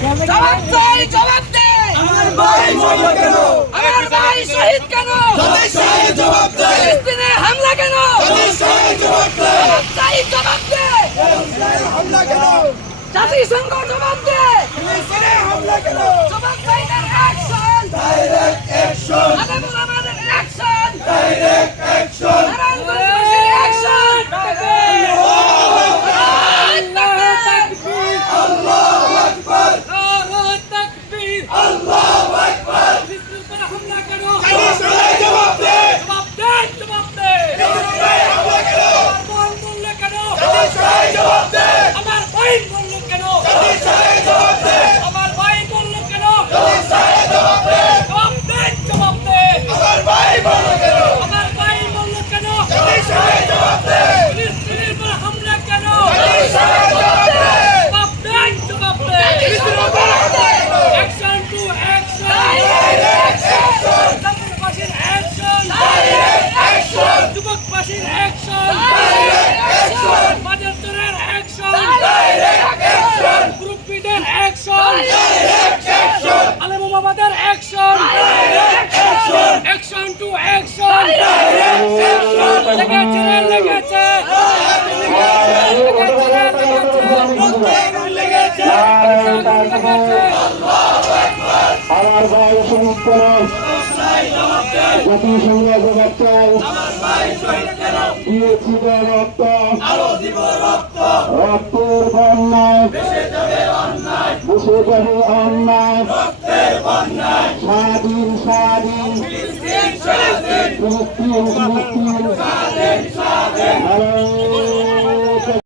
জবাব চাই জবাব দে আমার ভাই মরল কেন? আমার ভাই শহীদ কেন? জাতির সাহেব জবাব দে ফিলিস্তিনে হামলা কেন? জাতির সাহেব জবাব দে জবাব চাই জবাব দে হামলা কেন? জাতিসংঘ জবাব দে ফিলিস্তিনে হামলা কেন জবাব চাই তার অ্যাকশন ডাইরেক্ট অ্যাকশন আলেমুল আমাদের অ্যাকশন ডাইরেক্ট অ্যাকশন নারায়ণগঞ্জবাসীর অ্যাকশন আল্লাহু আকবার আল্লাহু আকবার জাতির সাহেব জবাব দে ইসরায়েল হামলা কেন জাতির সাহেব জবাব দে আমার ভাই বলল কেন জাতির সাহেব জবাব দে আমার ভাই বলল কেন জাতির সাহেব জবাব দে জবাব দে জবাব দে আমার ভাই মরল কেন আমার ভাই বলল কেন জাতির সাহেব জবাব দে ফিলিস্তিনের উপর হামলা কেন জাতির সাহেব জবাব দে জবাব দে জবাব দে ফিলিস্তিনের উপর হামলা কেন action to action direct action জাতিরবাসীর action direct action যুবকবাসীর অ্যাকশন ডাইরেক্ট অ্যাকশন বাজারচরের action direct action গ্রুপবিদের action direct action action direct action action to action লেগেছে লেগেছে! আমার ভাই শহীদ কেন জাতিসংঘ জবাব চাই দিয়েছি রক্ত অন্যায় স্বাধীন স্বাধীন। ফিলিস্তিন ফিলিস্তিন